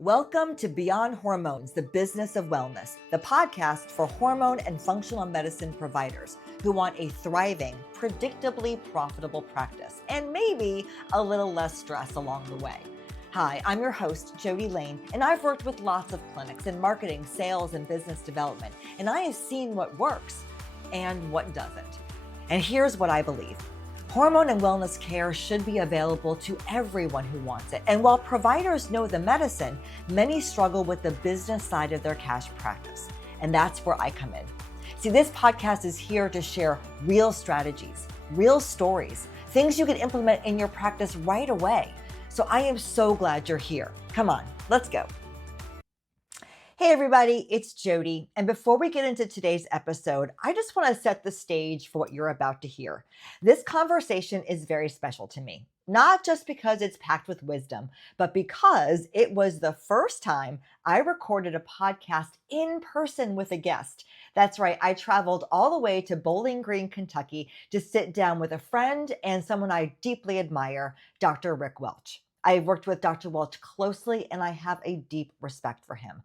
Welcome to Beyond Hormones, the Business of Wellness, the podcast for hormone and functional medicine providers who want a thriving, predictably profitable practice and maybe a little less stress along the way. Hi, I'm your host, Jody Lane, and I've worked with lots of clinics in marketing, sales, and business development, and I have seen what works and what doesn't. And here's what I believe. Hormone and wellness care should be available to everyone who wants it. And while providers know the medicine, many struggle with the business side of their cash practice. And that's where I come in. See, this podcast is here to share real strategies, real stories, things you can implement in your practice right away. So I am so glad you're here. Come on, let's go. Hey everybody, it's Jody. And before we get into today's episode, I just want to set the stage for what you're about to hear. This conversation is very special to me, not just because it's packed with wisdom, but because it was the first time I recorded a podcast in person with a guest. That's right, I traveled all the way to Bowling Green, Kentucky to sit down with a friend and someone I deeply admire, Dr. Rick Welch. I've worked with Dr. Welch closely and I have a deep respect for him.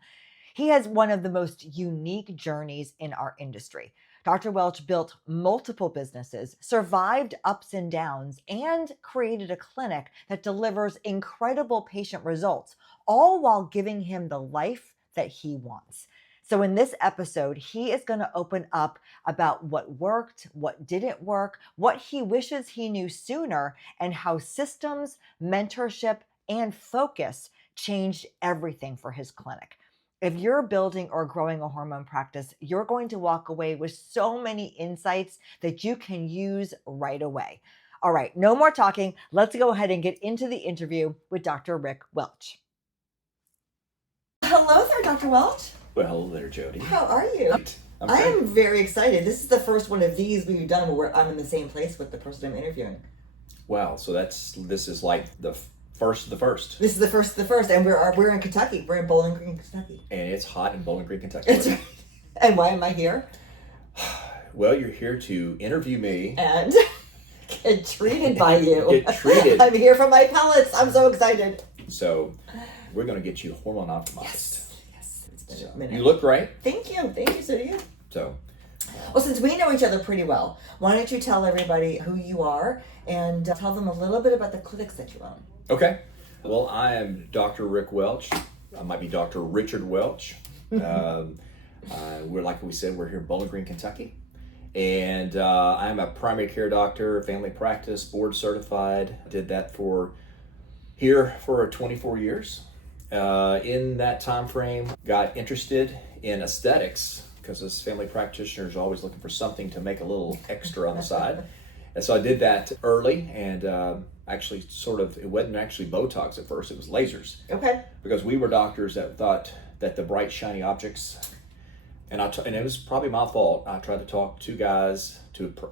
He has one of the most unique journeys in our industry. Dr. Welch built multiple businesses, survived ups and downs, and created a clinic that delivers incredible patient results, all while giving him the life that he wants. So in this episode, he is going to open up about what worked, what didn't work, what he wishes he knew sooner, and how systems, mentorship, and focus changed everything for his clinic. If you're building or growing a hormone practice, you're going to walk away with so many insights that you can use right away. All right, no more talking. Let's go ahead and get into the interview with Dr. Rick Welch. Hello there, Dr. Welch. Well, hello there, Jody. How are you? I am very excited. This is the first one of these we've done where I'm in the same place with the person I'm interviewing. Wow, so this is like the first of the first. This is the first of the first, and we're in Kentucky. We're in Bowling Green, Kentucky. And it's hot in Bowling Green, Kentucky. That's right. And why am I here? Well, you're here to interview me. And get treated by you. Get treated. I'm here for my pellets. I'm so excited. So, we're going to get you hormone optimized. Yes. It's been a minute. You look great. Thank you. So do you. So. Well, since we know each other pretty well, why don't you tell everybody who you are and tell them a little bit about the clinics that you own. Okay. Well, I am Dr. Rick Welch. I might be Dr. Richard Welch. We're like we said, we're here in Bowling Green, Kentucky. And I'm a primary care doctor, family practice, board certified. Did that for 24 years. In that time frame, got interested in aesthetics because as family practitioners are always looking for something to make a little extra on the side. And so I did that early and actually it wasn't actually Botox at first, it was lasers. Okay. Because we were doctors that thought that the bright, shiny objects, and it was probably my fault. I tried to talk two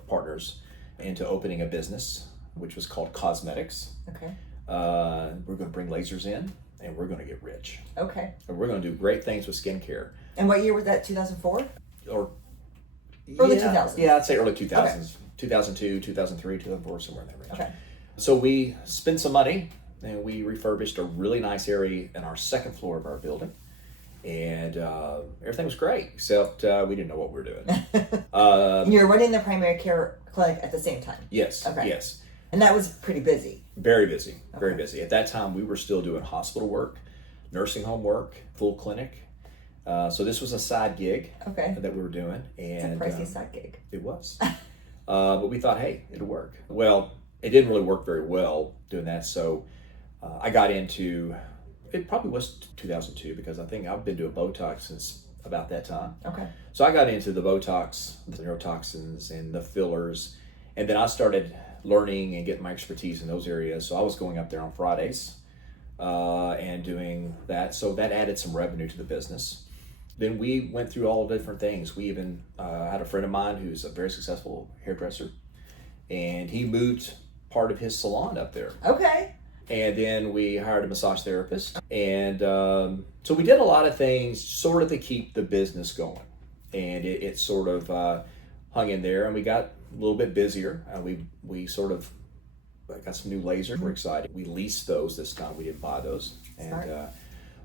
partners into opening a business, which was called Cosmetics. Okay. We're going to bring lasers in and we're going to get rich. Okay. And we're going to do great things with skincare. And what year was that, 2004? Or early 2000s? Yeah, I'd say early 2000s. Okay. 2002, 2003, 2004, somewhere in that range. Okay. So we spent some money and we refurbished a really nice area in our second floor of our building. And everything was great, except we didn't know what we were doing. And you're running the primary care clinic at the same time? Yes, okay. Yes. And that was pretty busy? Very busy, very okay. busy. At that time, we were still doing hospital work, nursing home work, full clinic. So this was a side gig that we were doing. And it's a pricey side gig. It was. But we thought, hey, it'll work. Well, it didn't really work very well doing that. So I got into, it probably was 2002 because I think I've been doing Botox since about that time. Okay. So I got into the Botox, the neurotoxins and the fillers. And then I started learning and getting my expertise in those areas. So I was going up there on Fridays and doing that. So that added some revenue to the business. Then we went through all different things. We even had a friend of mine who's a very successful hairdresser, and he moved part of his salon up there. Okay. And then we hired a massage therapist. And so we did a lot of things sort of to keep the business going. And it sort of hung in there, and we got a little bit busier. We sort of got some new lasers. We're excited. We leased those this time. We didn't buy those. And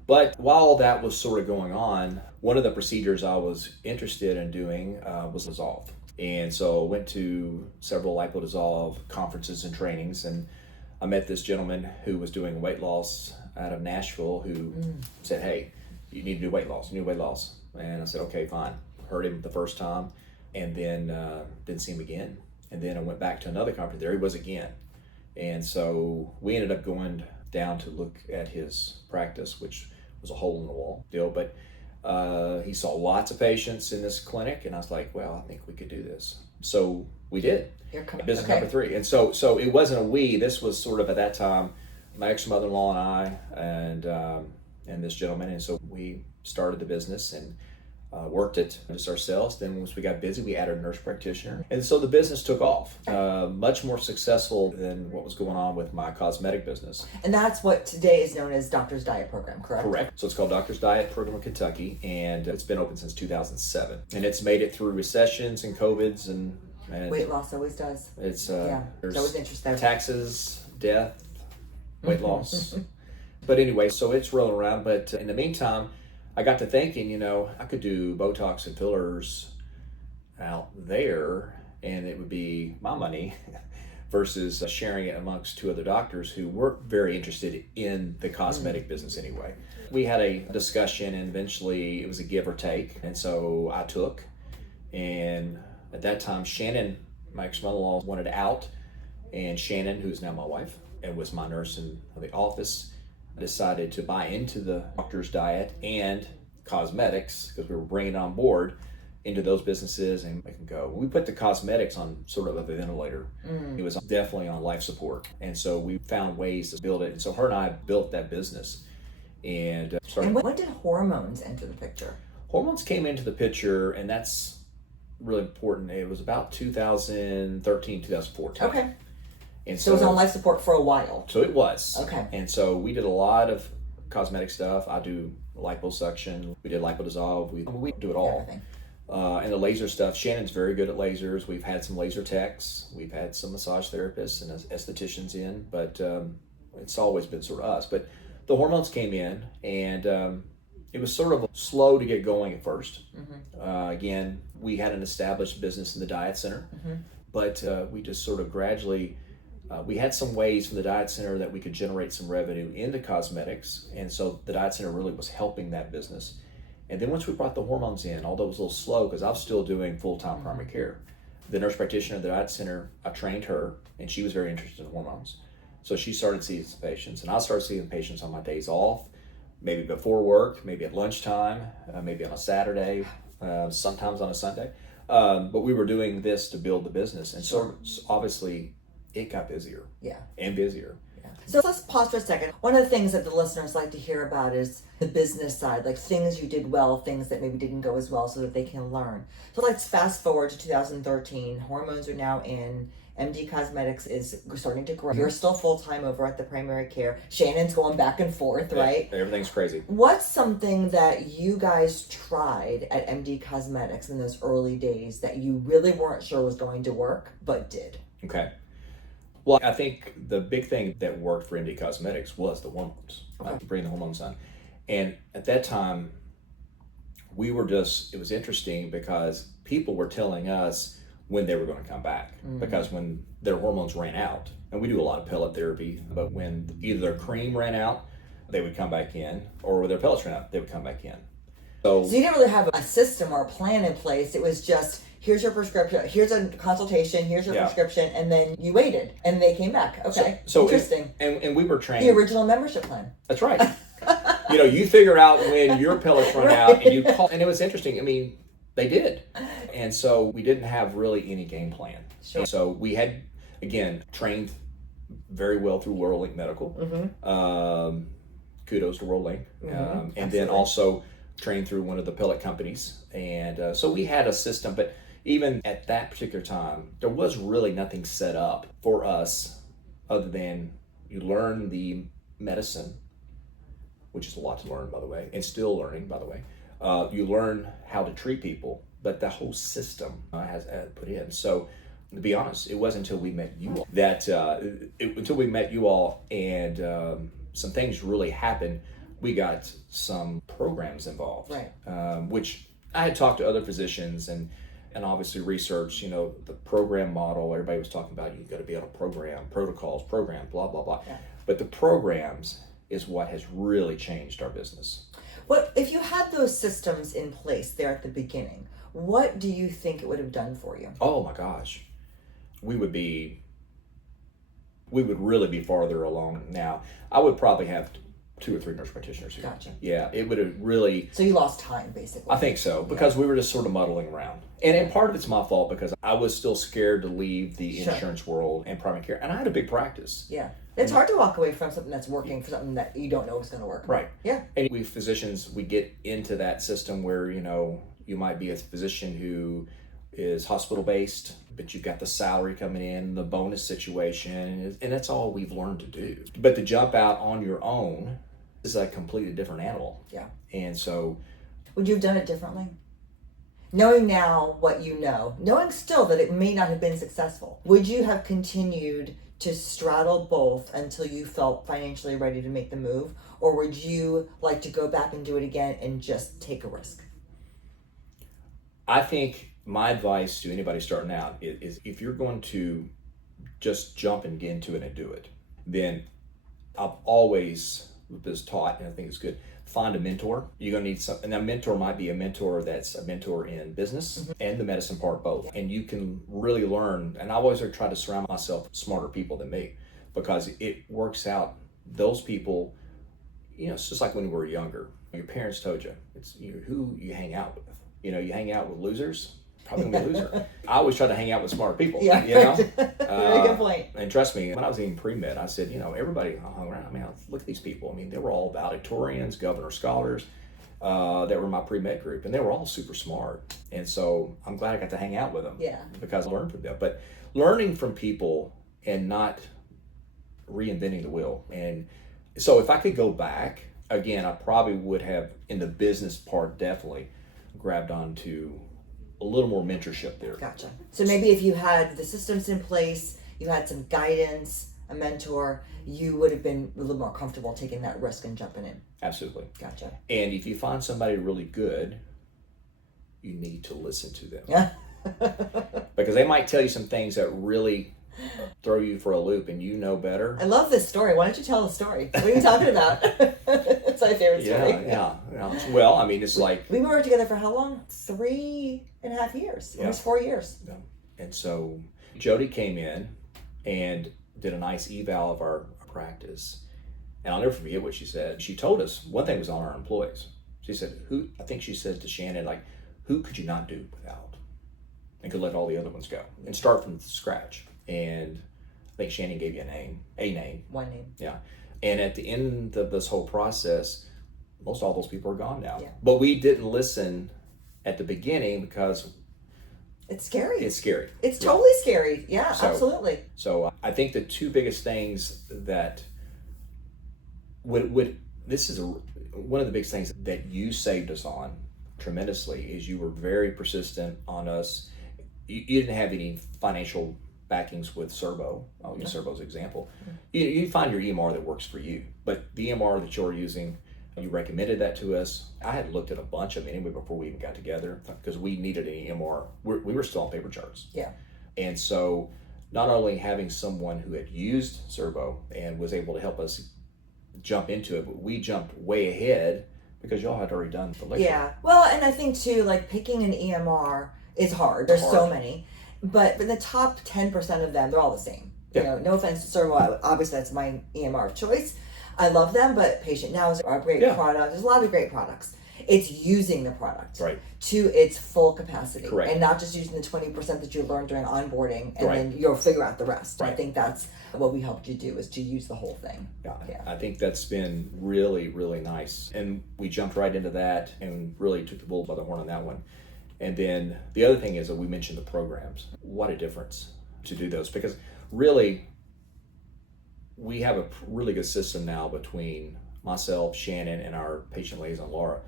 But while that was sort of going on, one of the procedures I was interested in doing was Dissolve. And so I went to several LipoDissolve conferences and trainings, and I met this gentleman who was doing weight loss out of Nashville who said, hey, you need to do weight loss, And I said, okay, fine. Heard him the first time, and then didn't see him again. And then I went back to another conference. There he was again. And so we ended up going down to look at his practice, which was a hole in the wall deal. But he saw lots of patients in this clinic, and I was like, well, I think we could do this. So we did. Business number 3. And so it wasn't a we. This was sort of at that time my ex-mother-in-law and I and this gentleman. And so we started the business and worked it just ourselves. Then once we got busy, we added a nurse practitioner. And so the business took off, much more successful than what was going on with my cosmetic business. And that's what today is known as Doctor's Diet Program, correct? Correct. So it's called Doctor's Diet Program of Kentucky, and it's been open since 2007. And it's made it through recessions and COVIDs and weight loss always does. It's there's always interest there. Taxes, death, weight loss. But anyway, so it's rolling around. But in the meantime, I got to thinking, I could do Botox and fillers out there, and it would be my money versus sharing it amongst 2 other doctors who weren't very interested in the cosmetic business anyway. We had a discussion, and eventually it was a give or take. And so I took, and at that time, Shannon, my ex-mother-in-law, wanted out, and Shannon, who's now my wife and was my nurse in the office, decided to buy into the Doctor's Diet and cosmetics, because we were bringing it on board into those businesses and make them go. We put the cosmetics on sort of a ventilator. It was definitely on life support. And so we found ways to build it. And so her and I built that business. And started. And when did hormones enter the picture? Hormones came into the picture, and that's really important. It was about 2013, 2014. Okay. And so it was on life support for a while. So it was. Okay. And so we did a lot of cosmetic stuff. I do liposuction. We did LipoDissolve. We do it all. Everything. And the laser stuff. Shannon's very good at lasers. We've had some laser techs. We've had some massage therapists and estheticians in, but it's always been sort of us. But the hormones came in, and it was sort of slow to get going at first. Again, we had an established business in the diet center, but we just sort of gradually, we had some ways from the diet center that we could generate some revenue into cosmetics. And so the diet center really was helping that business. And then once we brought the hormones in, although it was a little slow because I was still doing full-time primary care, the nurse practitioner at the diet center, I trained her, and she was very interested in hormones. So she started seeing some patients, and I started seeing patients on my days off, maybe before work, maybe at lunchtime, maybe on a Saturday, sometimes on a Sunday. But we were doing this to build the business. And so obviously it got busier and busier. So let's pause for a second. One of the things that the listeners like to hear about is the business side, like things you did well, things that maybe didn't go as well, so that they can learn. So let's fast forward to 2013. Hormones are now in. MD Cosmetics is starting to grow. You're still full-time over at the primary care. Shannon's going back and forth, right? Everything's crazy. What's something that you guys tried at MD Cosmetics in those early days that you really weren't sure was going to work, but did? Okay. Well, I think the big thing that worked for MD Cosmetics was the hormones. Bringing the hormones on. And at that time, it was interesting because people were telling us when they were going to come back. Because when their hormones ran out, and we do a lot of pellet therapy, but when either their cream ran out, they would come back in, or when their pellets ran out, they would come back in. So you didn't really have a system or a plan in place. It was just, here's your prescription, here's a consultation, here's your prescription, and then you waited, and they came back. Okay, so interesting. And we were trained. The original membership plan. That's right. You figure out when your pellets run out, and you call. And it was interesting. I mean, they did. And so we didn't have really any game plan. Sure. And so we had, again, trained very well through WorldLink Medical. Kudos to WorldLink. And then also trained through one of the pellet companies. And so we had a system, but even at that particular time, there was really nothing set up for us other than you learn the medicine, which is a lot to learn, by the way, and still learning, by the way. You learn how to treat people, but the whole system has put in. So to be honest, it wasn't until we met you all that, until we met you all and some things really happened we got some programs involved, Right. Which I had talked to other physicians and obviously researched, the program model. Everybody was talking about, you got to be able to program, protocols, program, blah, blah, blah. Yeah. But the programs is what has really changed our business. What if you had those systems in place there at the beginning, what do you think it would have done for you? Oh my gosh. We would really be farther along now. I would probably have 2 or 3 nurse practitioners here. Gotcha. Yeah, it would have really... So you lost time, basically. I think so, because we were just sort of muddling around. And part of it's my fault because I was still scared to leave the insurance world and primary care. And I had a big practice. Yeah. It's hard to walk away from something that's working for something that you don't know is going to work. Right. Yeah. And we physicians, we get into that system where, you might be a physician who is hospital-based, but you've got the salary coming in, the bonus situation, and that's all we've learned to do. But to jump out on your own is a completely different animal. Yeah. And so... Would you have done it differently? Knowing now what you know, knowing still that it may not have been successful, would you have continued to straddle both until you felt financially ready to make the move? Or would you like to go back and do it again and just take a risk? I think my advice to anybody starting out is if you're going to just jump and get into it and do it, then I've always was taught, and I think it's good, find a mentor. You're going to need some, and that mentor might be a mentor that's a mentor in business and the medicine part both. And you can really learn, and I always try to surround myself with smarter people than me, because it works out. Those people, it's just like when we were younger. Your parents told you, it's who you hang out with. You hang out with losers, probably gonna be a loser. I always try to hang out with smart people. Yeah. Very good point. And trust me, when I was in pre-med, I said, everybody hung around. Look at these people. they were all valedictorians, governor scholars that were my pre-med group, and they were all super smart. And so I'm glad I got to hang out with them. Yeah. Because I learned from them. But learning from people and not reinventing the wheel. And so if I could go back again, I probably would have, in the business part, definitely grabbed onto a little more mentorship there. Gotcha. So maybe if you had the systems in place, you had some guidance, a mentor, you would have been a little more comfortable taking that risk and jumping in. Absolutely. Gotcha. And if you find somebody really good, you need to listen to them. Yeah. Because they might tell you some things that really throw you for a loop, and better. I love this story. Why don't you tell the story? What are you talking about? It's my favorite story. Yeah. Well, it's like... We worked together for how long? 3.5 years. Almost 4 years. Yeah. And so Jody came in and did a nice eval of our practice. And I'll never forget what she said. She told us one thing was on our employees. She said, I think she said to Shannon, who could you not do without? And could let all the other ones go and start from scratch. And I think Shannon gave you a name. One name. Yeah. And at the end of this whole process, most all those people are gone now. Yeah. But we didn't listen at the beginning because... It's scary. It's scary. It's totally scary. Yeah, So- absolutely. So I think the two biggest things that this is one of the biggest things that you saved us on tremendously is you were very persistent on us. You didn't have any financial backings with Servo. I'll use Servo's example. You find your EMR that works for you, but the EMR that you're using, you recommended that to us. I had looked at a bunch of them anyway before we even got together because we needed an EMR. We were still on paper charts. Yeah. And so not only having someone who had used Servo and was able to help us jump into it, but we jumped way ahead because y'all had already done the lecture. Yeah. Well, and I think too, picking an EMR is hard. There's so many. But in the top 10% of them, they're all the same. Yeah. No offense to Servo, obviously that's my EMR of choice. I love them, but Patient Now is a great product. There's a lot of great products. It's using the product to its full capacity. Correct. And not just using the 20% that you learned during onboarding and Right. then you'll figure out the rest. Right. I think that's what we helped you do, is to use the whole thing. Yeah. I think that's been really, really nice. And we jumped right into that and really took the bull by the horn on that one. And then the other thing is that we mentioned the programs. What a difference to do those, because really we have a really good system now between myself, Shannon, and our patient liaison, Laura.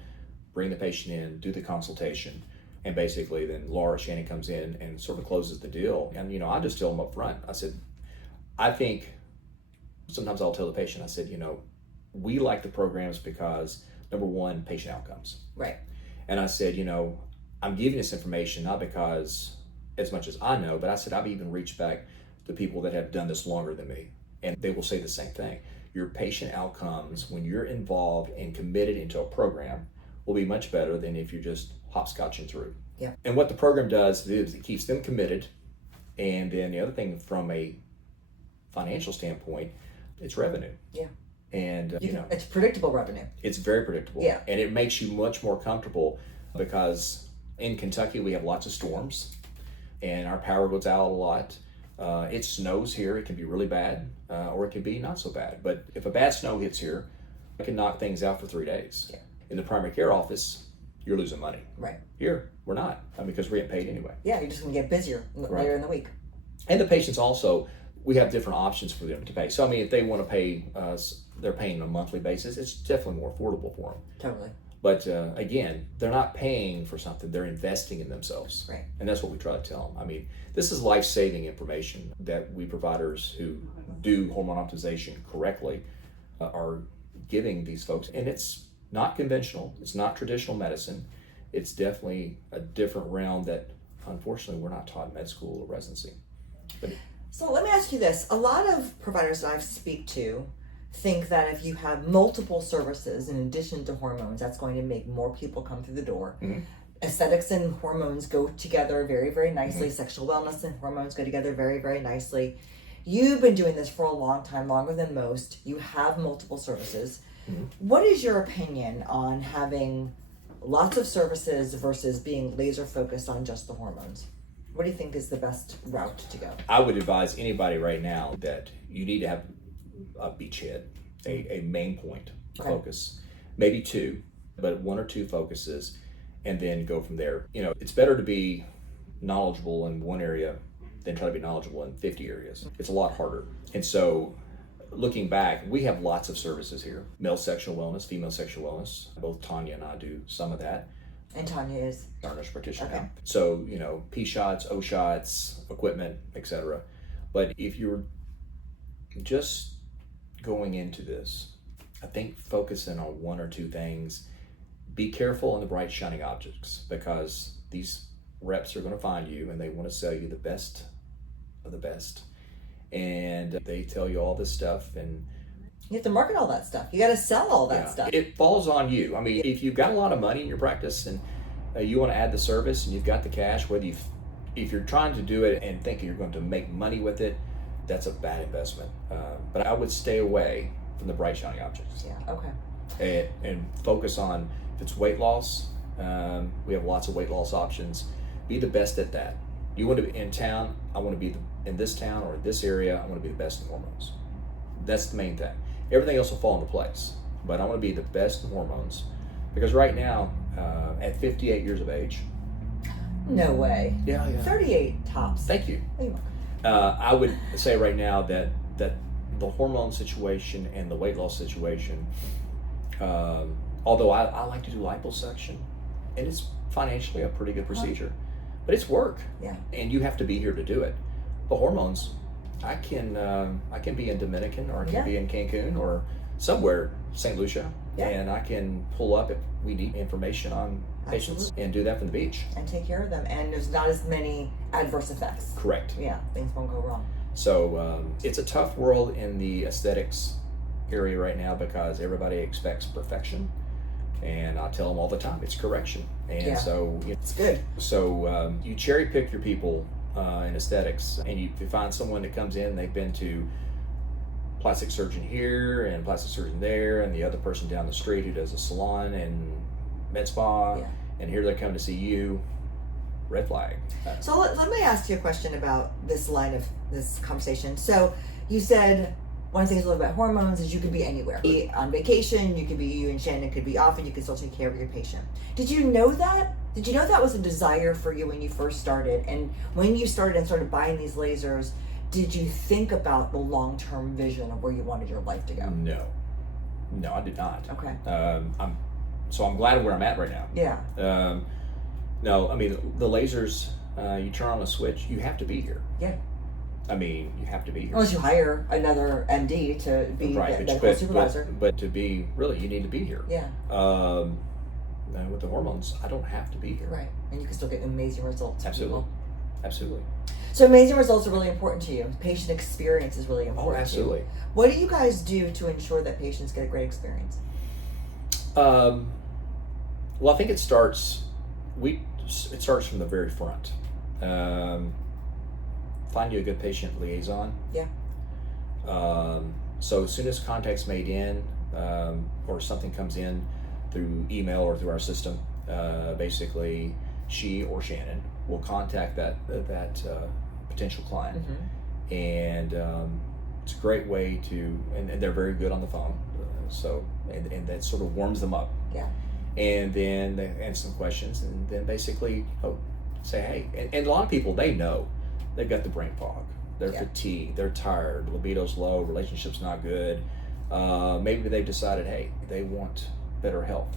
Bring the patient in, do the consultation, and basically then Shannon comes in and sort of closes the deal. And, I just tell them up front. I said, I think sometimes I'll tell the patient, I said, we like the programs because, number one, patient outcomes. Right. And I said, I'm giving this information not because as much as I know, but I said, I've even reached back to people that have done this longer than me, and they will say the same thing. Your patient outcomes, when you're involved and committed into a program, will be much better than if you're just hopscotching through. Yeah. And what the program does is it keeps them committed. And then the other thing, from a financial standpoint, it's revenue. Yeah. And it's predictable revenue. It's very predictable. Yeah. And it makes you much more comfortable, because in Kentucky we have lots of storms and our power goes out a lot. It snows here. It can be really bad, or it can be not so bad. But if a bad snow hits here, it can knock things out for 3 days. Yeah. In the primary care office, you're losing money. Right. Here, we're not, because we get paid anyway. Yeah, you're just going to get busier later in the week. And the patients also, we have different options for them to pay. So, if they want to pay, they're paying on a monthly basis, it's definitely more affordable for them. Totally. But again, they're not paying for something, they're investing in themselves. Right. And that's what we try to tell them. This is life-saving information that we providers who do hormone optimization correctly are giving these folks. And it's not conventional, it's not traditional medicine. It's definitely a different realm that unfortunately we're not taught in med school or residency. So let me ask you this. A lot of providers that I speak to think that if you have multiple services in addition to hormones, that's going to make more people come through the door. Mm-hmm. Aesthetics and hormones go together very, very nicely. Mm-hmm. Sexual wellness and hormones go together very, very nicely. You've been doing this for a long time, longer than most. You have multiple services. Mm-hmm. What is your opinion on having lots of services versus being laser focused on just the hormones? What do you think is the best route to go? I would advise anybody right now that you need to have a beachhead, a main point focus, maybe two, but one or two focuses, and then go from there. It's better to be knowledgeable in one area than try to be knowledgeable in 50 areas. It's a lot harder. And so looking back, we have lots of services here. Male sexual wellness, female sexual wellness. Both Tanya and I do some of that. And Tanya is our nurse practitioner now. So, P shots, O shots, equipment, etc. But if you're just going into this, I think focusing on one or two things, be careful on the bright shining objects, because these reps are going to find you and they want to sell you the best of the best. And they tell you all this stuff, and you have to market all that stuff. You got to sell all that stuff. It falls on you. If you've got a lot of money in your practice and you want to add the service and you've got the cash, if you're trying to do it and think you're going to make money with it, that's a bad investment. But I would stay away from the bright shiny objects. Yeah. Okay. And focus on, if it's weight loss, we have lots of weight loss options. Be the best at that. You want to be in town, I want to be in this town or this area, I want to be the best in hormones. That's the main thing. Everything else will fall into place. But I want to be the best in hormones, because right now, at 58 years of age. No way. Yeah. 38 tops. Thank you. I would say right now that the hormone situation and the weight loss situation, although I like to do liposuction, and it's financially a pretty good procedure, but it's work. Yeah. And you have to be here to do it. The hormones, I can be in Dominican, or I can be in Cancun or somewhere, St. Lucia, and I can pull up if we need information on patients and do that from the beach. And take care of them. And there's not as many adverse effects. Correct. Yeah, things won't go wrong. So it's a tough world in the aesthetics area right now, because everybody expects perfection. And I tell them all the time, it's correction. And so it's good. So you cherry pick your people in aesthetics, and you find someone that comes in, they've been to plastic surgeon here and plastic surgeon there, and the other person down the street who does a salon and med spa, and here they come to see you. Red flag. So let me ask you a question about this line of this conversation. So you said one of the things I love about hormones is you could be anywhere. Be on vacation, you and Shannon could be off, and you can still take care of your patient. Did you know that? Did you know that was a desire for you when you first started? And when you started buying these lasers, did you think about the long-term vision of where you wanted your life to go? No, I did not. Okay. I'm glad where I'm at right now. Yeah. No, the lasers, you turn on a switch, you have to be here. Yeah. I mean, you have to be here. Unless you hire another MD to be the medical supervisor. But to be, really, you need to be here. Yeah. And with the hormones, I don't have to be here. Right. And you can still get amazing results. Absolutely. Absolutely. So amazing results are really important to you. Patient experience is really important. Oh, absolutely. To you. What do you guys do to ensure that patients get a great experience? Well, I think it starts from the very front. Find you a good patient liaison. Yeah. So as soon as contact's made in, or something comes in through email or through our system, basically she or Shannon will contact that potential client, and it's a great way to, and they're very good on the phone, and that sort of warms them up. Yeah. And then they answer some questions, and then basically say, hey, and a lot of people, they know they've got the brain fog, they're fatigued, they're tired, libido's low, relationship's not good. Maybe they've decided, hey, they want better health.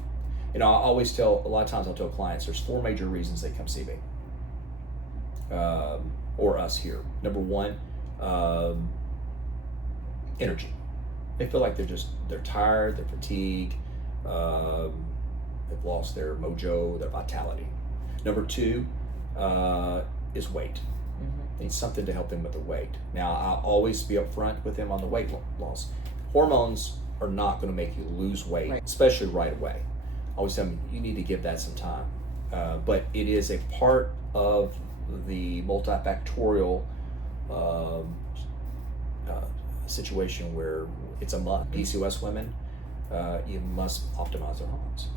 You know, I always a lot of times I'll tell clients there's 4 major reasons they come see me, or us here. Number one, energy. They feel like they're tired, they're fatigued, they've lost their mojo, their vitality. Number two is weight. They need something to help them with the weight. Now, I'll always be upfront with them on the weight loss. Hormones are not going to make you lose weight, especially right away. I always tell them you need to give that some time. But it is a part of the multifactorial situation where it's a must. PCOS women, you must optimize their hormones.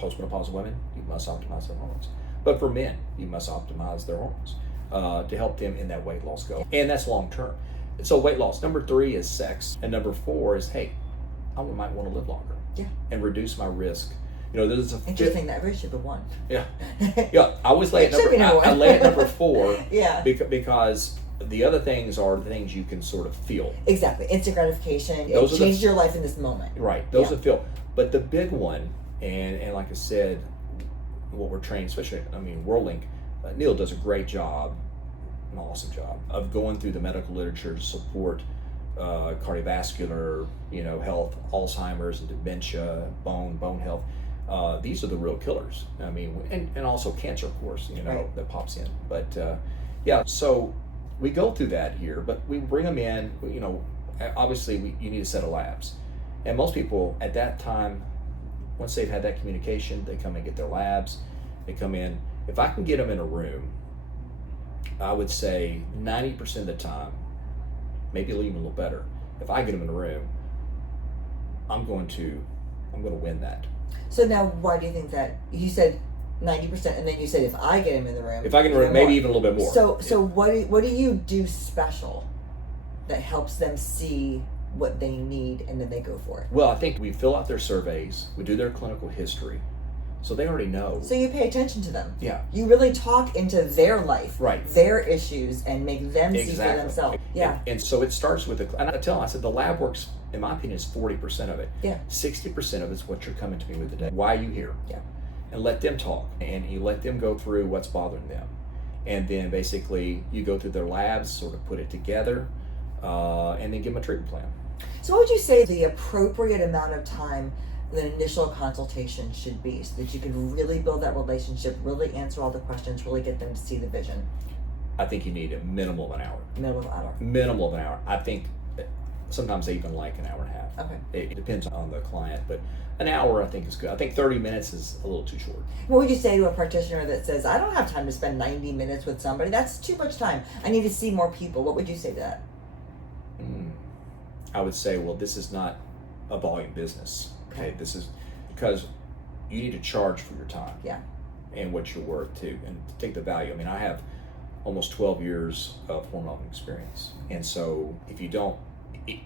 Postmenopausal women, you must optimize their hormones. But for men, you must optimize their hormones to help them in that weight loss goal. And that's long term. So weight loss. Number 3 is sex. And number 4 is, hey, I might want to live longer. Yeah. And reduce my risk. You know, there's a interesting that really should be 1. Yeah. Yeah. I always lay I lay at number 4. Yeah. Because the other things are the things you can sort of feel. Exactly. Instant gratification. It changed your life in this moment. Right. Those are feel. But the big one, and like I said, what we're trained, especially, WorldLink, Neil does a great job, an awesome job, of going through the medical literature to support cardiovascular, health, Alzheimer's and dementia, bone health. These are the real killers. And also cancer, of course, that pops in. But so we go through that here, but we bring them in, obviously you need a set of labs. And most people at that time, once they've had that communication, they come and get their labs, they come in. If I can get them in a room, I would say 90% of the time, maybe even a little better, if I get them in a room, I'm going to win that. So now, why do you think that? You said 90%, and then you said if I get him in the room, if I get him in the room, maybe even a little bit more. So what do you do special that helps them see what they need and then they go for it? Well, I think we fill out their surveys, we do their clinical history, so they already know. So you pay attention to them. Yeah. You really talk into their life, right, their issues, and make them see for themselves. Yeah. And so it starts with and I tell them, I said the lab works, in my opinion, is 40% of it. Yeah. 60% of it's what you're coming to me with today. Why are you here? Yeah. And let them talk, and you let them go through what's bothering them, and then basically you go through their labs, sort of put it together, and then give them a treatment plan. So what would you say the appropriate amount of time the initial consultation should be so that you can really build that relationship, really answer all the questions, really get them to see the vision? I think you need a minimum of an hour. Minimum of an hour. I think sometimes they even like an hour and a half. Okay. It depends on the client, but an hour I think is good. I think 30 minutes is a little too short. What would you say to a practitioner that says, I don't have time to spend 90 minutes with somebody, that's too much time, I need to see more people? What would you say to that? I would say, well, this is not a volume business. Okay, this is because you need to charge for your time. Yeah. And what you're worth too, and to take the value. I have almost 12 years of hormone experience, and so if you don't,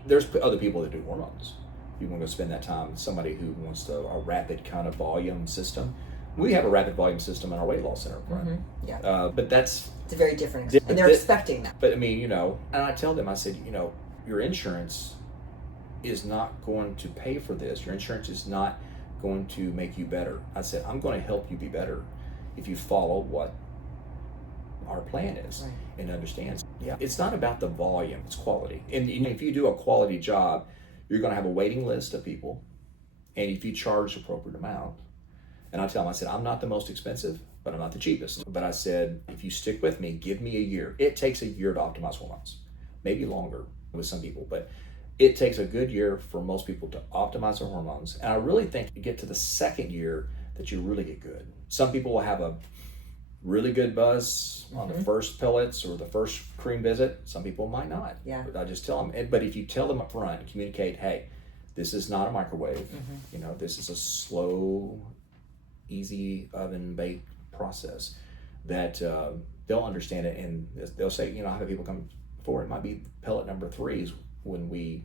there's other people that do hormones. You want to spend that time with somebody who wants a rapid kind of volume system. We have a rapid volume system in our weight loss center, right? Yeah. But it's a very different, and they're expecting that. But and I tell them, I said, your insurance is not going to pay for this. Your insurance is not going to make you better. I said, I'm going to help you be better if you follow what our plan is and understands. Yeah, it's not about the volume, it's quality. And if you do a quality job, you're going to have a waiting list of people. And if you charge the appropriate amount, and I tell them, I said, I'm not the most expensive, but I'm not the cheapest. But I said, if you stick with me, give me a year. It takes a year to optimize hormones, maybe longer with some people, but it takes a good year for most people to optimize their hormones. And I really think you get to the second year that you really get good. Some people will have a really good buzz on the first pellets or the first cream visit. Some people might not. Yeah. But I just tell them. But if you tell them up front and communicate, hey, this is not a microwave. You know, this is a slow, easy oven baked process, that they'll understand it, and they'll say, you know, I've had people come forward. It might be pellet number 3 when we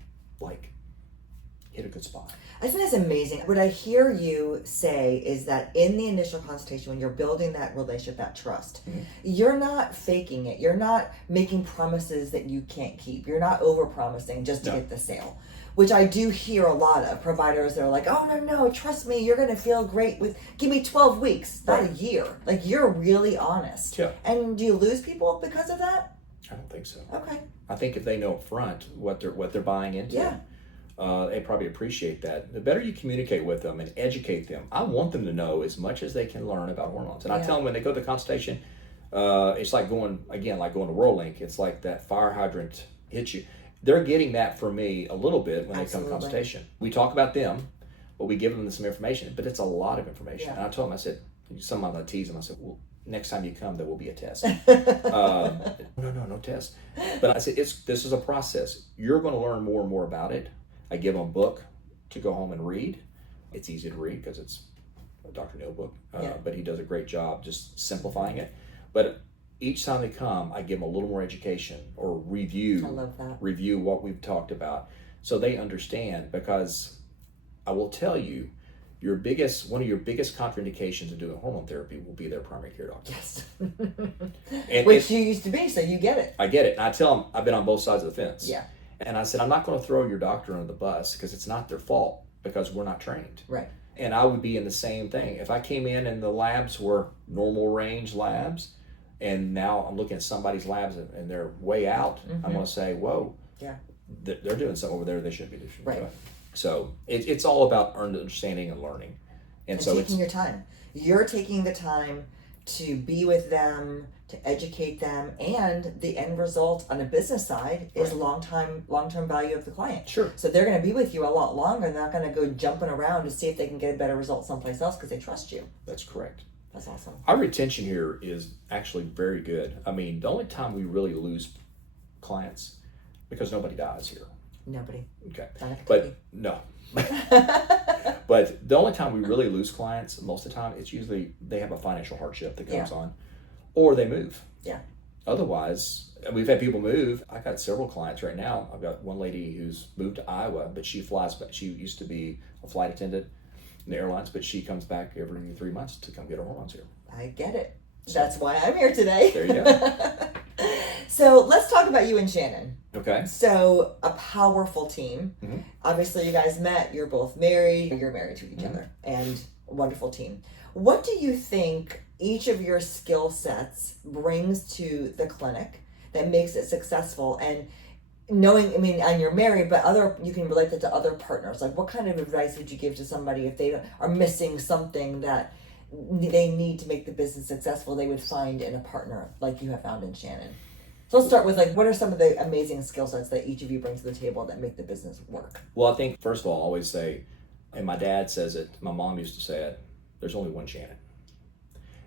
hit a good spot. I think that's amazing. What I hear you say is that in the initial consultation, when you're building that relationship, that trust, you're not faking it. You're not making promises that you can't keep. You're not over-promising just to get the sale, which I do hear a lot of providers that are like, oh, no, trust me, you're going to feel great give me 12 weeks, not a year. Like, you're really honest. Yeah. And do you lose people because of that? I don't think so. Okay. I think if they know up front what they're buying into, they probably appreciate that. The better you communicate with them and educate them. I want them to know as much as they can learn about hormones. And I tell them when they go to the consultation, it's like going to WorldLink. It's like that fire hydrant hits you. They're getting that from me a little bit when they come to consultation. We talk about them, but we give them some information, but it's a lot of information. And I told them, I said, sometimes I tease them, I said, well, next time you come, there will be a test. No test. But I said, this is a process. You're going to learn more and more about it. I give them a book to go home and read. It's easy to read because it's a Dr. Neil book, but he does a great job just simplifying it. But each time they come, I give them a little more education or review. I love that. Review what we've talked about so they understand, because I will tell you, one of your biggest contraindications of doing hormone therapy will be their primary care doctor. Yes. And which you used to be, so you get it. I get it. And I tell them, I've been on both sides of the fence. Yeah. And I said, I'm not going to throw your doctor under the bus because it's not their fault, because we're not trained. Right. And I would be in the same thing. If I came in and the labs were normal range labs, and now I'm looking at somebody's labs and they're way out, I'm going to say, whoa, they're doing something over there they shouldn't be doing. Right. So it's all about understanding and learning. And so taking your time. You're taking the time to be with them, to educate them, and the end result on a business side is long-term value of the client. Sure. So they're going to be with you a lot longer. They're not going to go jumping around to see if they can get a better result someplace else because they trust you. That's correct. That's awesome. Our retention here is actually very good. I mean, the only time we really lose clients, because nobody dies here. Nobody. Okay. But no. But the only time we really lose clients, most of the time, it's usually they have a financial hardship that comes on, or they move. Yeah. Otherwise, we've had people move. I got several clients right now. I've got one lady who's moved to Iowa, but she flies back. She used to be a flight attendant in the airlines, but she comes back every 3 months to come get her hormones here. I get it. That's why I'm here today. There you go. So let's talk about you and Shannon. Okay. So a powerful team. Obviously, you guys met. You're both married. You're married to each other, and a wonderful team. What do you think each of your skill sets brings to the clinic that makes it successful? And knowing, and you're married, but you can relate that to other partners. Like, what kind of advice would you give to somebody if they are missing something that they need to make the business successful, they would find in a partner like you have found in Shannon? So let's start with, what are some of the amazing skill sets that each of you bring to the table that make the business work? Well, I think, first of all, I always say, and my dad says it, my mom used to say it, there's only one Shannon.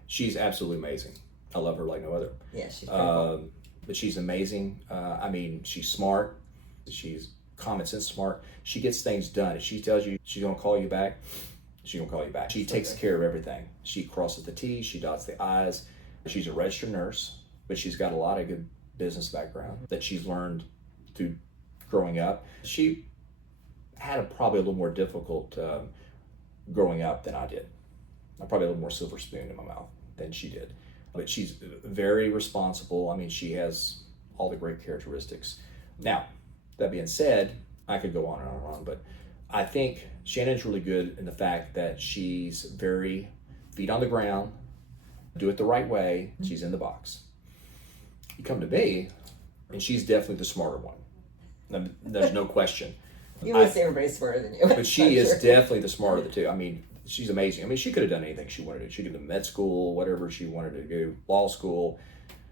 She's absolutely amazing. I love her like no other. Yeah, she's cool. But she's amazing. She's smart. She's common sense smart. She gets things done. If she tells you she's going to call you back, she's going to call you back. She takes care of everything. She crosses the T's, she dots the I's. She's a registered nurse, but she's got a lot of good business background that she's learned through growing up. She had probably a little more difficult growing up than I did. I'm probably a little more silver spoon in my mouth than she did. But she's very responsible. She has all the great characteristics. Now, that being said, I could go on and on, but I think Shannon's really good in the fact that she's very feet on the ground, do it the right way, she's in the box. You come to me, And she's definitely the smarter one. There's no question. You would say everybody's smarter than you. But she is definitely the smarter of the two. I mean, she's amazing. I mean, she could have done anything she wanted to do. She could have done med school, whatever she wanted to do, law school.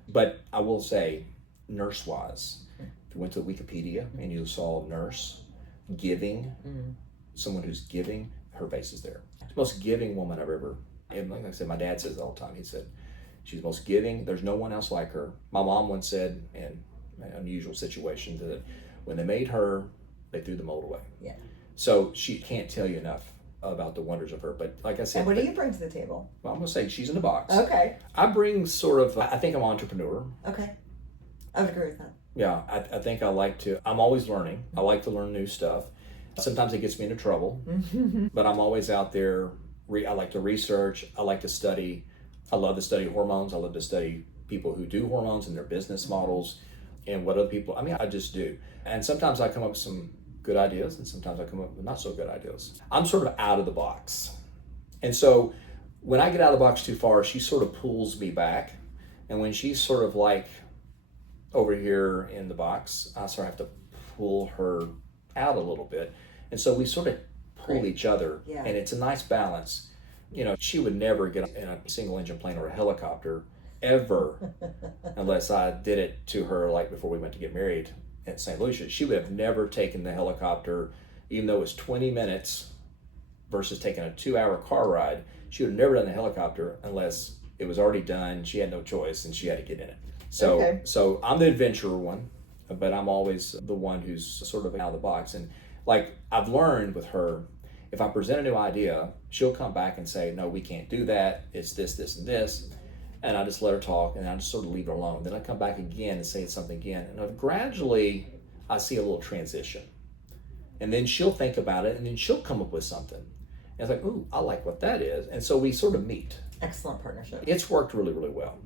But I will say, nurse-wise, if you went to Wikipedia and you saw nurse, giving, someone who's giving, her face is there. She's the most giving woman I've ever, and like I said, my dad says it all the time. He said, she's the most giving. There's no one else like her. My mom once said, in an unusual situation, that when they made her, they threw the mold away. Yeah. So she can't tell you enough about the wonders of her. But like I said, and what do you bring to the table? Well, I'm gonna say she's in the box. Okay. I bring sort of, I think I'm an entrepreneur. Okay. I would agree with that. Yeah, I think I'm always learning. I like to learn new stuff. Sometimes it gets me into trouble, but I'm always out there. I like to research. I like to study. I love to study hormones. I love to study people who do hormones and their business models and what other people, I just do. And sometimes I come up with some good ideas, and sometimes I come up with not so good ideas. I'm sort of out of the box. And so when I get out of the box too far, she sort of pulls me back. And when she's sort of like over here in the box, I sort of have to pull her out a little bit. And so we sort of pull each other, and it's a nice balance. You know, she would never get in a single engine plane or a helicopter ever unless I did it to her like before we went to get married at St. Lucia. She would have never taken the helicopter, even though it was 20 minutes versus taking a 2-hour car ride. She would have never done the helicopter unless it was already done. She had no choice and she had to get in it. So I'm the adventurer one, but I'm always the one who's sort of out of the box. And like I've learned with her, if I present a new idea, she'll come back and say, no, we can't do that. It's this, this, and this. And I just let her talk, and I just sort of leave her alone. Then I come back again and say something again. And gradually, I see a little transition. And then she'll think about it, and then she'll come up with something. And it's like, ooh, I like what that is. And so we sort of meet. Excellent partnership. It's worked really, really well.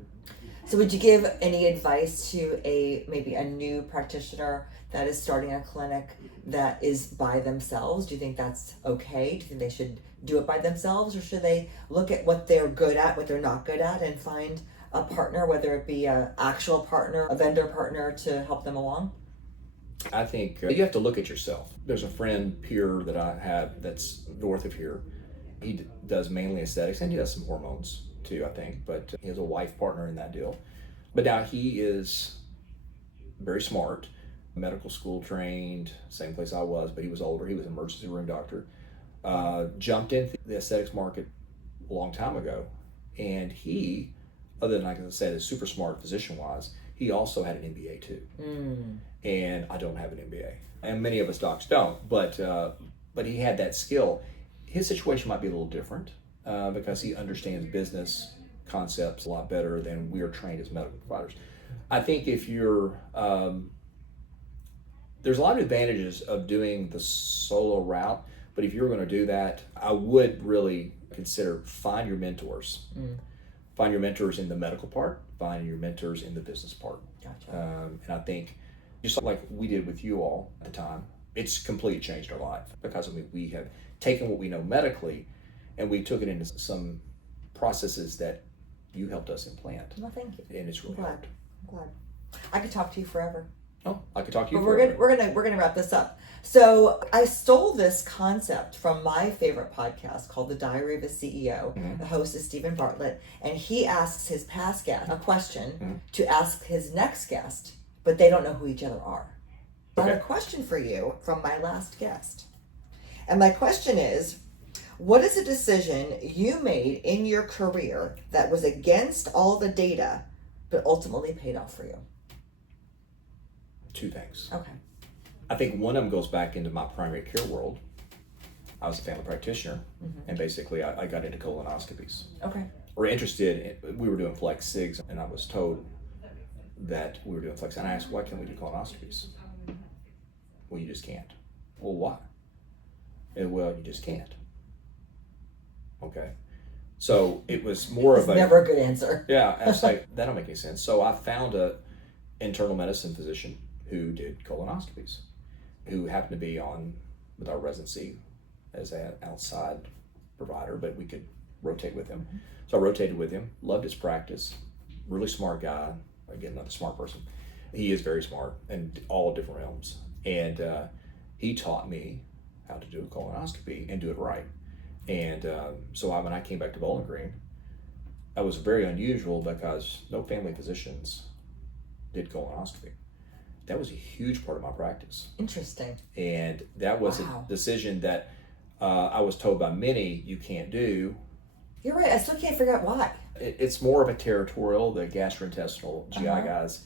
So would you give any advice to maybe a new practitioner that is starting a clinic that is by themselves? Do you think that's okay? Do you think they should do it by themselves, or should they look at what they're good at, what they're not good at, and find a partner, whether it be an actual partner, a vendor partner, to help them along? I think you have to look at yourself. There's a friend, peer, that I have that's north of here. He does mainly aesthetics, and he does some hormones too, I think, but he has a wife partner in that deal. But now he is very smart, medical school trained, same place I was, but he was older. He was an emergency room doctor. Jumped into the aesthetics market a long time ago, and he, other than like I said, is super smart physician-wise, he also had an MBA too. And I don't have an MBA, and many of us docs don't, but he had that skill. His situation might be a little different because he understands business concepts a lot better than we are trained as medical providers. I think if you're there's a lot of advantages of doing the solo route, but if you're going to do that, I would really consider find your mentors. Find your mentors in the medical part, find your mentors in the business part. Gotcha. And I think, just like we did with you all at the time, it's completely changed our life because we have taken what we know medically and we took it into some processes that you helped us implant. Well, thank you. And it's really helped. I'm glad. I could talk to you forever. Oh, I could talk to you But forever. we're gonna wrap this up. So I stole this concept from my favorite podcast called The Diary of a CEO. The host is Stephen Bartlett, and he asks his past guest a question to ask his next guest, but they don't know who each other are. I have a question for you from my last guest. And my question is, what is a decision you made in your career that was against all the data, but ultimately paid off for you? Two things. Okay. I think one of them goes back into my primary care world. I was a family practitioner, and basically I got into colonoscopies. Okay. We were doing flex SIGs, and I was told that we were doing flex, and I asked, why can't we do colonoscopies? Well, you just can't. Well, why? Well, you just can't. Okay. So it was more It's of never a good answer. Yeah, I was like, that don't make any sense. So I found a internal medicine physician who did colonoscopies, who happened to be on with our residency as an outside provider, but we could rotate with him. So I rotated with him, loved his practice, really smart guy, again, another smart person. He is very smart in all different realms. And he taught me how to do a colonoscopy and do it right. And when I came back to Bowling Green, I was very unusual because no family physicians did colonoscopy. That was a huge part of my practice. Interesting. And that was a decision that I was told by many you can't do. You're right. I still can't figure out why. It's more of a territorial, the gastrointestinal GI guys,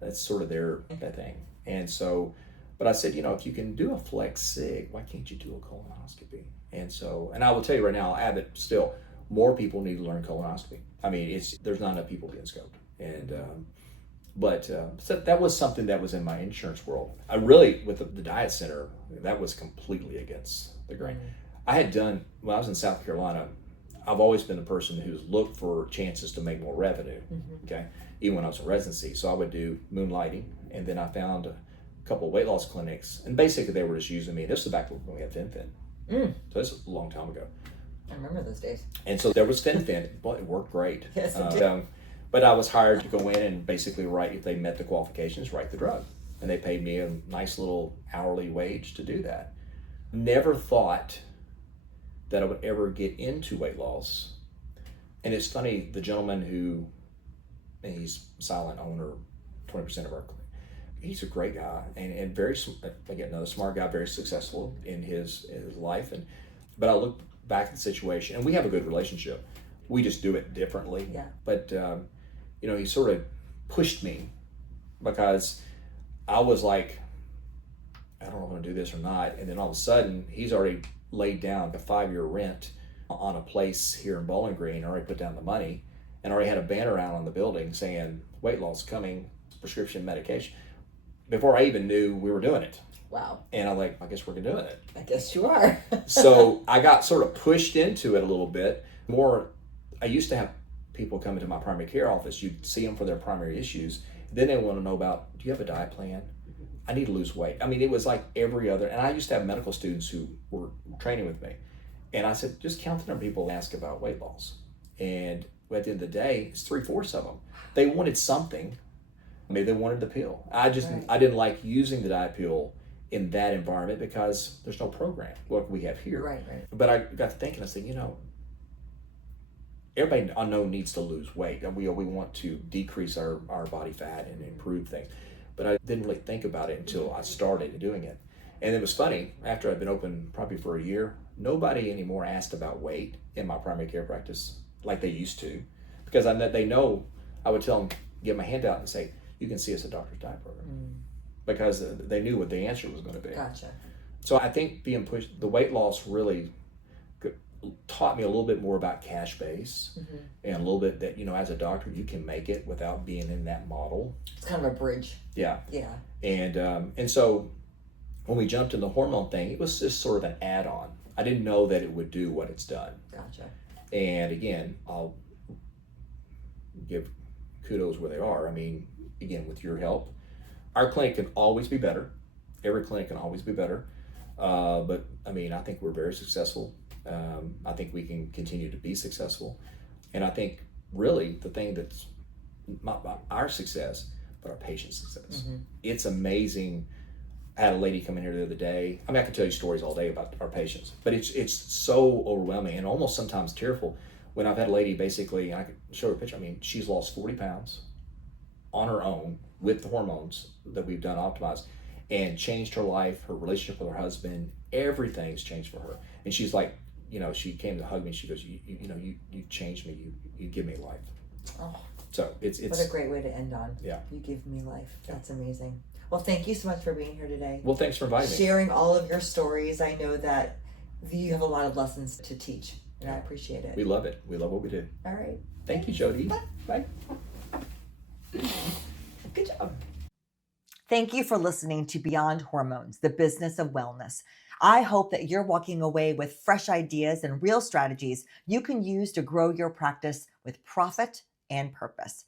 that's sort of their thing. And so, but I said, if you can do a flex sig, why can't you do a colonoscopy? And I will tell you right now, Abbott, still, more people need to learn colonoscopy. I mean, there's not enough people being scoped. And, so that was something that was in my insurance world. I really, with the diet center, that was completely against the grain. I had done, when I was in South Carolina, I've always been a person who's looked for chances to make more revenue, okay? Even when I was in residency. So I would do moonlighting, and then I found a couple of weight loss clinics, and basically they were just using me. This was back when we had FinFin. So this was a long time ago. I remember those days. And so there was FinFin. Well, it worked great. Yes, it did. But I was hired to go in and basically write, if they met the qualifications, write the drug. And they paid me a nice little hourly wage to do that. Never thought that I would ever get into weight loss. And it's funny, the gentleman and he's silent owner, 20% of our clinic. He's a great guy and very, again, another smart guy, very successful in his life. But I look back at the situation, and we have a good relationship. We just do it differently. Yeah. But, he sort of pushed me because I was like, I don't know if I'm going to do this or not. And then all of a sudden, he's already laid down a 5-year rent on a place here in Bowling Green, already put down the money, and already had a banner out on the building saying, weight loss coming, prescription medication, before I even knew we were doing it. Wow. And I'm like, I guess we're doing it. I guess you are. So I got sort of pushed into it a little bit more. I used to have people come into my primary care office. You'd see them for their primary issues. Then they want to know about, do you have a diet plan? I need to lose weight. I mean, it was like every other, and I used to have medical students who were training with me. And I said, just count the number of people who ask about weight loss. And at the end of the day, it's 3/4 of them. They wanted something. Maybe they wanted the pill. I didn't like using the diet pill in that environment because there's no program like we have here. Right. But I got to thinking, I said, everybody I know needs to lose weight. And we want to decrease our body fat and improve things. But I didn't really think about it until I started doing it. And it was funny, after I'd been open probably for a year, nobody anymore asked about weight in my primary care practice like they used to. Because they know I would tell them, get my hand out and say, you can see us at Doctor's Diet Program. Because they knew what the answer was going to be. Gotcha. So I think being pushed, the weight loss really taught me a little bit more about cash base and a little bit that, as a doctor, you can make it without being in that model. It's kind of a bridge. Yeah. Yeah. And so when we jumped in the hormone thing, it was just sort of an add-on. I didn't know that it would do what it's done. Gotcha. And again, I'll give kudos where they are. I mean, again, with your help, our clinic can always be better. Every clinic can always be better. But I mean, I think we're very successful. I think we can continue to be successful. And I think really the thing that's not our success, but our patient's success. It's amazing. I had a lady come in here the other day. I mean, I could tell you stories all day about our patients, but it's so overwhelming and almost sometimes tearful when I've had a lady basically, and I could show her a picture. I mean, she's lost 40 pounds on her own with the hormones that we've done optimized and changed her life, her relationship with her husband, everything's changed for her. And she's like, she came to hug me. She goes, you changed me. You give me life. Oh, so it's what a great way to end on. Yeah. You give me life. That's amazing. Well, thank you so much for being here today. Well, thanks for inviting me. Sharing all of your stories. I know that you have a lot of lessons to teach, and I appreciate it. We love it. We love what we do. All right. Thank you, Jody. Bye. Good job. Thank you for listening to Beyond Hormones, the business of wellness. I hope that you're walking away with fresh ideas and real strategies you can use to grow your practice with profit and purpose.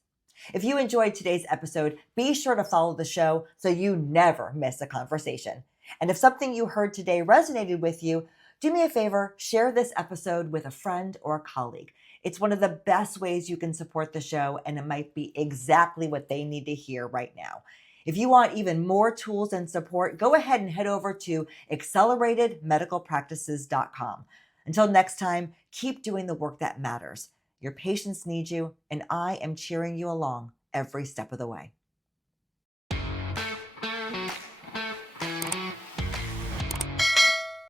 If you enjoyed today's episode, be sure to follow the show so you never miss a conversation. And if something you heard today resonated with you, do me a favor, share this episode with a friend or a colleague. It's one of the best ways you can support the show, and it might be exactly what they need to hear right now. If you want even more tools and support, go ahead and head over to acceleratedmedicalpractices.com. Until next time, keep doing the work that matters. Your patients need you, and I am cheering you along every step of the way.